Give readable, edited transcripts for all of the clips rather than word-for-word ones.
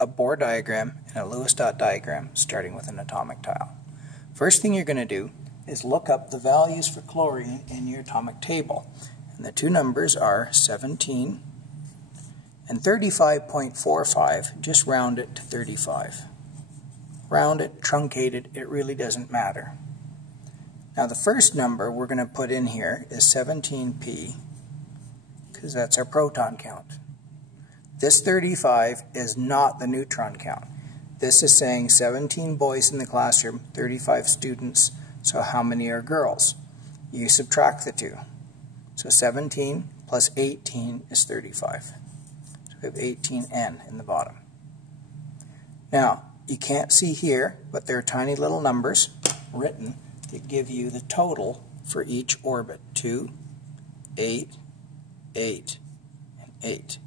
a Bohr diagram and a Lewis dot diagram starting with an atomic tile. First thing you're going to do is look up the values for chlorine in your atomic table. And the two numbers are 17 and 35.45. Just round it to 35. Round it, truncate it, it really doesn't matter. Now the first number we're going to put in here is 17p, because that's our proton count. This 35 is not the neutron count. This is saying 17 boys in the classroom, 35 students, so how many are girls? You subtract the two. So 17 plus 18 is 35. So we have 18n in the bottom. Now, you can't see here, but there are tiny little numbers written that give you the total for each orbit. 2, 8, 8, and 8.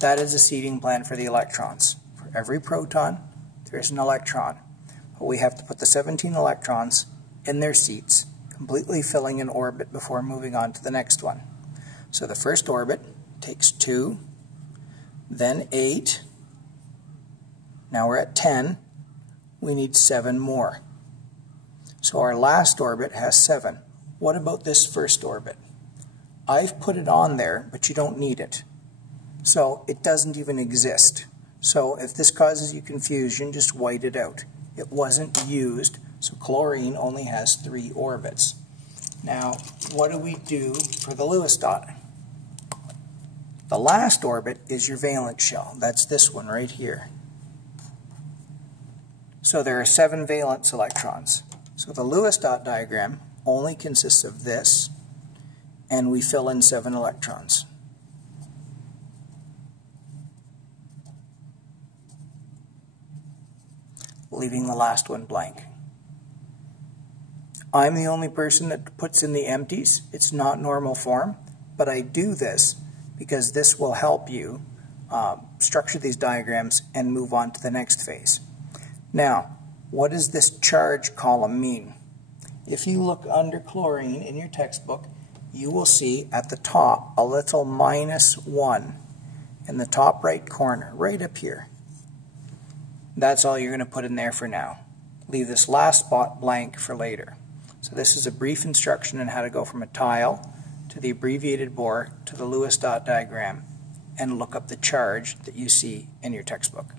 That is a seating plan for the electrons. For every proton, there is an electron. But we have to put the 17 electrons in their seats, completely filling an orbit before moving on to the next one. So the first orbit takes 2, then 8. Now we're at 10. We need 7 more. So our last orbit has 7. What about this first orbit? I've put it on there, but you don't need it. So it doesn't even exist. So if this causes you confusion, just white it out. It wasn't used, so chlorine only has 3 orbits. Now, what do we do for the Lewis dot? The last orbit is your valence shell. That's this one right here. So there are 7 valence electrons. So the Lewis dot diagram only consists of this, and we fill in 7 electrons. Leaving the last one blank. I'm the only person that puts in the empties. It's not normal form, but I do this because this will help you structure these diagrams and move on to the next phase. Now, what does this charge column mean? If you look under chlorine in your textbook, you will see at the top a little -1 in the top right corner, right up here. That's all you're going to put in there for now. Leave this last spot blank for later. So this is a brief instruction on how to go from a tile to the abbreviated Bohr to the Lewis dot diagram and look up the charge that you see in your textbook.